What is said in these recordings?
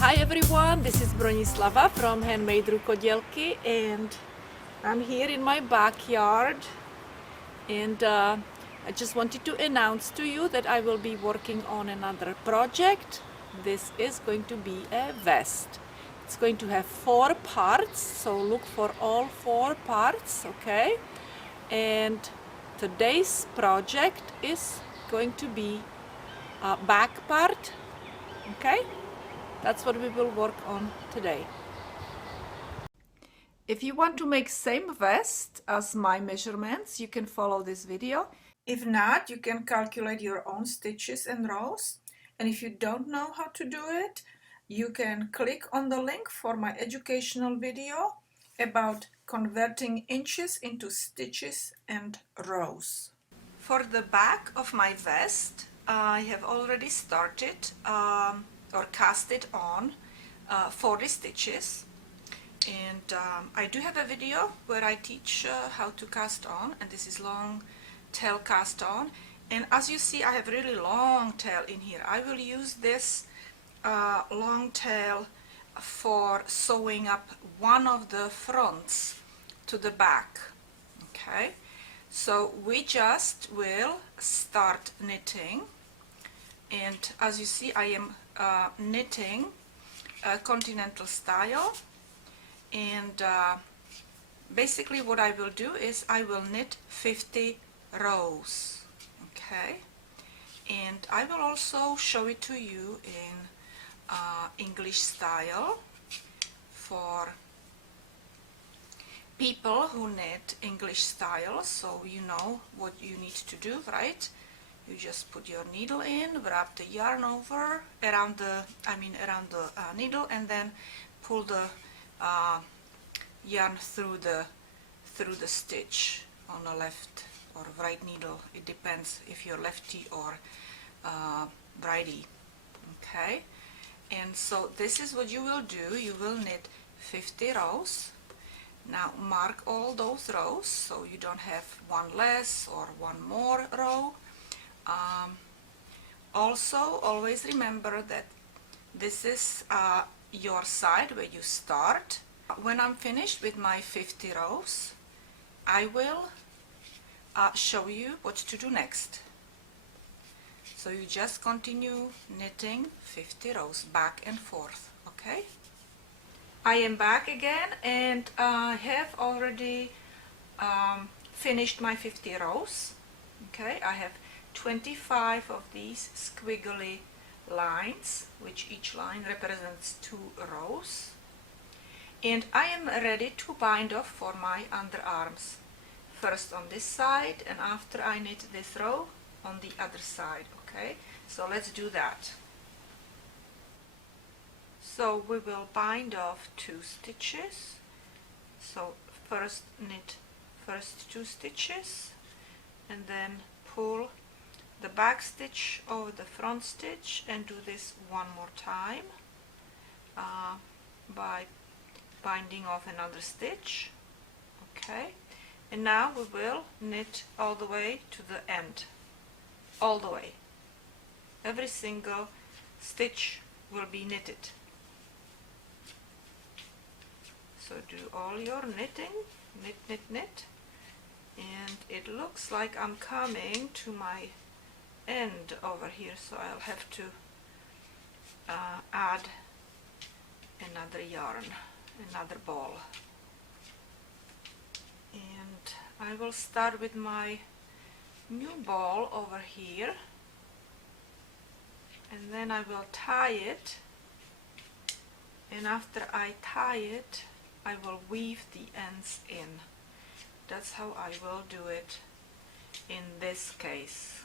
Hi everyone, this is Bronislava from HandMadeRukodelky, and I'm here in my backyard, and I just wanted to announce to you that I will be working on another project. This is going to be a vest. It's going to have 4 parts, so look for all 4 parts, okay? And today's project is going to be a back part, okay? That's what we will work on today. If you want to make same vest as my measurements, you can follow this video. If not, you can calculate your own stitches and rows. And if you don't know how to do it, you can click on the link for my educational video about converting inches into stitches and rows. For the back of my vest, I have already started or cast it on 40 stitches, and I do have a video where I teach how to cast on, and this is long tail cast on, and as you see I have really long tail in here. I will use this long tail for sewing up one of the fronts to the back. Okay, so we just will start knitting, and as you see I am knitting continental style, and basically what I will do is I will knit 50 rows, okay, and I will also show it to you in English style for people who knit English style, so you know what you need to do, right? You just put your needle in, wrap the yarn over around the needle, and then pull the yarn through the stitch on the left or right needle. It depends if you're lefty or righty. Okay, and so this is what you will do. You will knit 50 rows. Now mark all those rows so you don't have one less or one more row. Also, always remember that this is your side where you start. When I'm finished with my 50 rows, I will show you what to do next. So you just continue knitting 50 rows back and forth, okay? I am back again, and I have already finished my 50 rows. Okay, I have 25 of these squiggly lines, which each line represents 2 rows, and I am ready to bind off for my underarms. First on this side, and after I knit this row on the other side. Okay, so let's do that. So we will bind off 2 stitches. So first knit first 2 stitches, and then pull the back stitch over the front stitch, and do this one more time by binding off another stitch. Okay, and now we will knit all the way to the end, all the way. Every single stitch will be knitted. So do all your knitting, knit, knit, knit, and it looks like I'm coming to my end over here, so I'll have to add another yarn, another ball, and I will start with my new ball over here, and then I will tie it, and after I tie it I will weave the ends in. That's how I will do it in this case.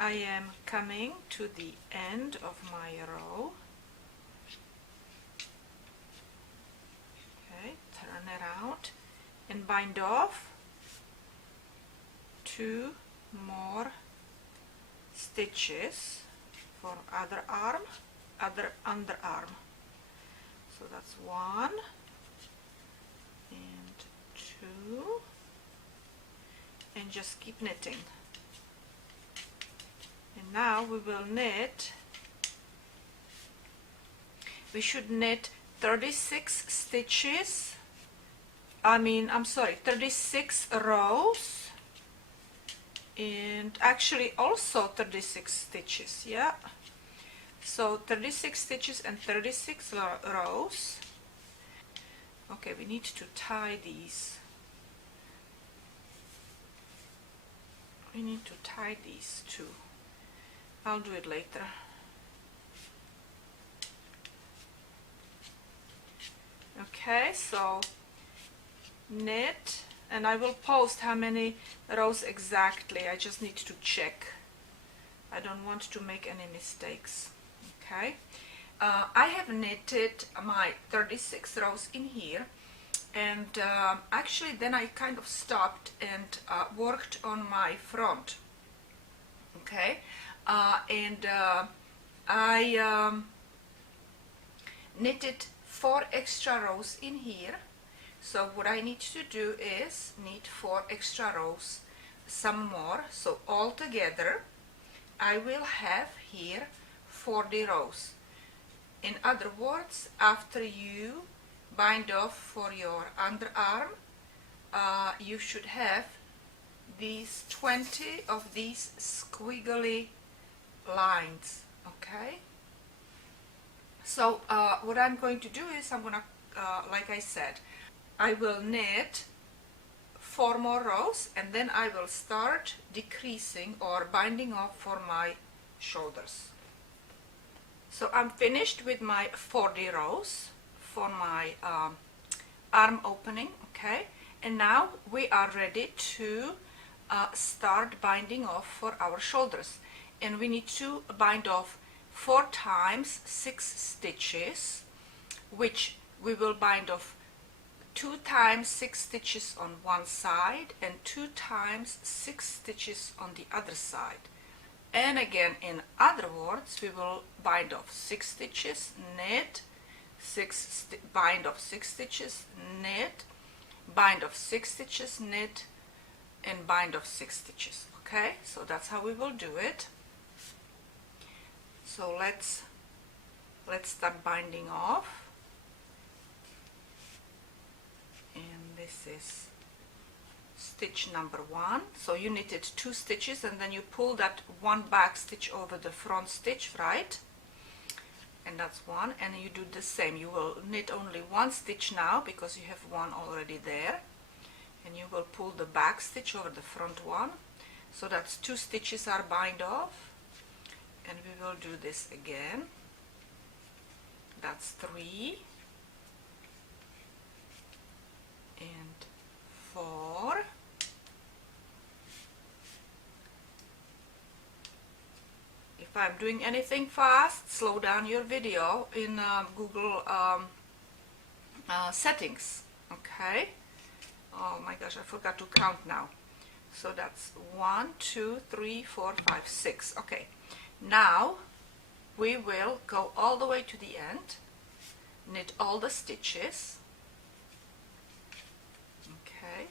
I am coming to the end of my row. Okay, turn around and bind off 2 more stitches for other arm, other underarm. So that's 1 and 2, and just keep knitting. And now we will knit, we should knit 36 stitches, 36 rows, and actually also 36 stitches, yeah. So 36 stitches and 36 rows. Okay, we need to tie these. We need to tie these too. I'll do it later. Okay, so knit, and I will post how many rows exactly. I just need to check. I don't want to make any mistakes. Okay, I have knitted my 36 rows in here, and actually then I kind of stopped and worked on my front. Okay, and I knitted 4 extra rows in here. So what I need to do is knit 4 extra rows, some more, so altogether I will have here 40 rows. In other words, after you bind off for your underarm, you should have these 20 of these squiggly lines. Okay, so what I'm going to do is I'm gonna like I said, I will knit 4 more rows, and then I will start decreasing or binding off for my shoulders. So I'm finished with my 40 rows for my arm opening. Okay, and now we are ready to start binding off for our shoulders, and we need to bind off 4 times 6 stitches, which we will bind off 2 times 6 stitches on one side and 2 times 6 stitches on the other side. And again, in other words, we will bind off 6 stitches, knit, bind off 6 stitches, knit, bind off 6 stitches, knit, and bind off 6 stitches. Okay, so that's how we will do it. So let's start binding off. And this is stitch number 1. So you knitted 2 stitches, and then you pull that 1 back stitch over the front stitch, right? And that's 1, and you do the same. You will knit only 1 stitch now because you have 1 already there, and you will pull the back stitch over the front one. So that's 2 stitches are bind off, and we will do this again. That's 3 and 4. If I'm doing anything fast, slow down your video in Google settings. Okay. Oh my gosh, I forgot to count now. So that's 1, 2, 3, 4, 5, 6. Okay. Now we will go all the way to the end, knit all the stitches. Okay.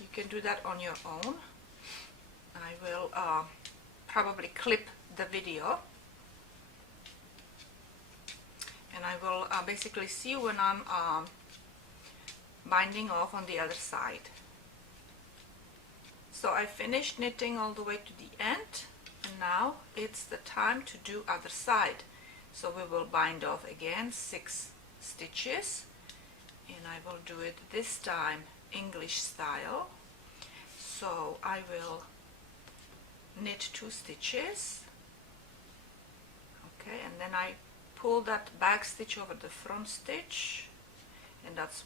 You can do that on your own. I will probably clip the video, and I will basically see you when I'm binding off on the other side. So I finished knitting all the way to the end, and now it's the time to do other side. So we will bind off again 6 stitches, and I will do it this time English style. So I will knit 2 stitches, okay, and then I pull that back stitch over the front stitch, and that's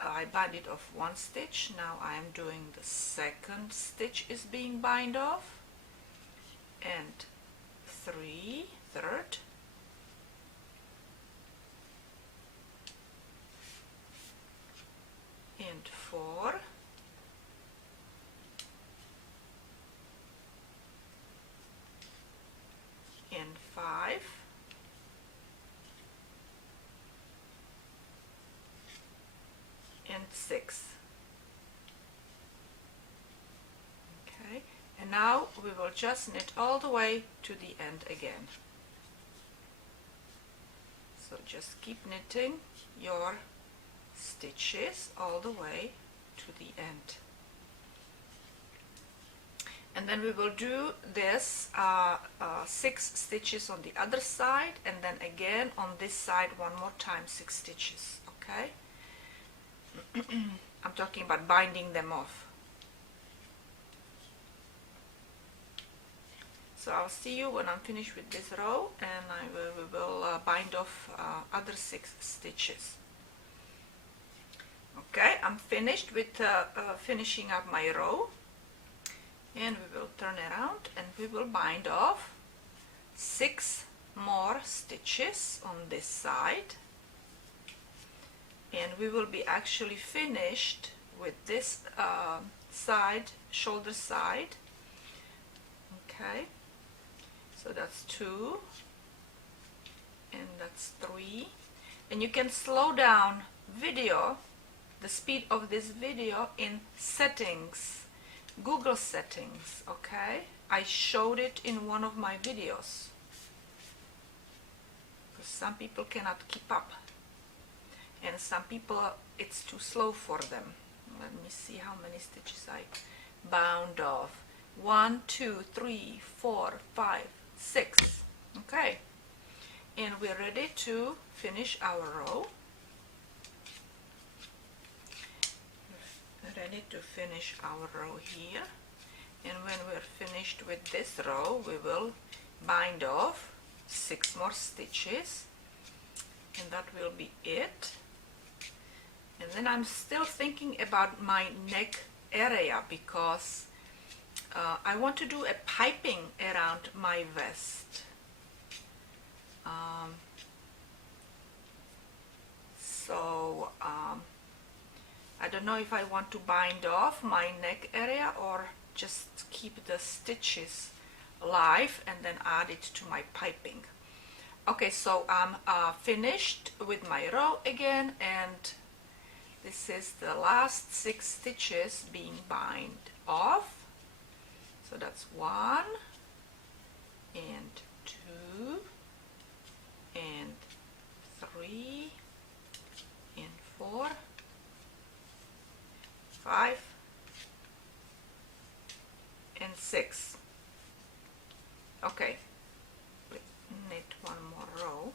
I bind it off 1 stitch. Now I am doing the second stitch is being bind off, and 3, third, and 4, and and 6. Okay, and now we will just knit all the way to the end again. So just keep knitting your stitches all the way to the end. And then we will do this 6 stitches on the other side, and then again on this side one more time 6 stitches. Okay, I'm talking about binding them off. So I'll see you when I'm finished with this row, and we will bind off other 6 stitches. Okay, I'm finished with finishing up my row, and we will turn around and we will bind off 6 more stitches on this side, and we will be actually finished with this side, shoulder side. Okay, so that's 2 and that's 3, and you can slow down the speed of this video in settings, Google settings. Okay, I showed it in one of my videos because some people cannot keep up, and some people it's too slow for them. Let me see how many stitches I bound off. 1, 2, 3, 4, 5, 6. Okay, and we're ready to finish our row. Ready to finish our row here, and when we're finished with this row we will bind off 6 more stitches, and that will be it. And then I'm still thinking about my neck area because I want to do a piping around my vest. I don't know if I want to bind off my neck area or just keep the stitches live and then add it to my piping. Okay, so I'm finished with my row again, and this is the last 6 stitches being bind off. So that's 1 and 2 and 3 and 4, 5 and 6. Okay, knit one more row.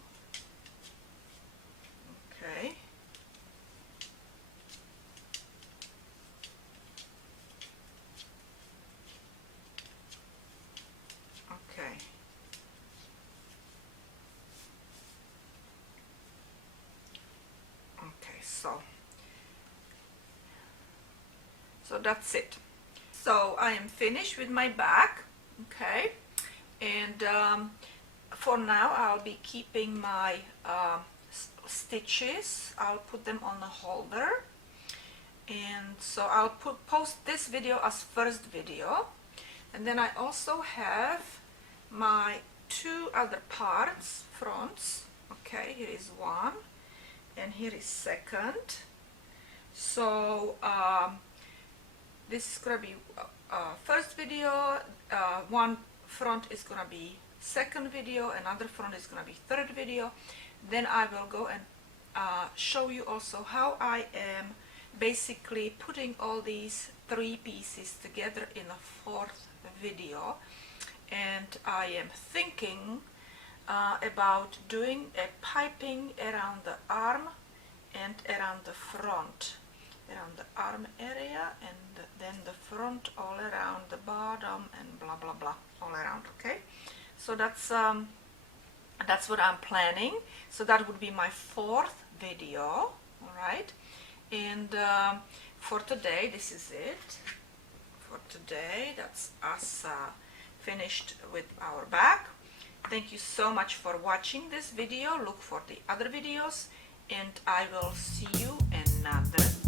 Okay, okay, okay, so that's it. So I am finished with my back. Okay, and for now I'll be keeping my stitches. I'll put them on the holder, and so I'll post this video as first video, and then I also have my 2 other parts, fronts. Okay, here is 1 and here is 2nd. So this is gonna be first video, one front is gonna be 2nd video, another front is gonna be 3rd video. Then I will go and show you also how I am basically putting all these 3 pieces together in a 4th video. And I am thinking about doing a piping around the arm and around the front, around the arm area, and then the front all around the bottom, and blah blah blah all around. Okay, so that's what I'm planning. So that would be my 4th video. All right, and for today this is it. For today, that's us finished with our back. Thank you so much for watching this video. Look for the other videos, and I will see you in another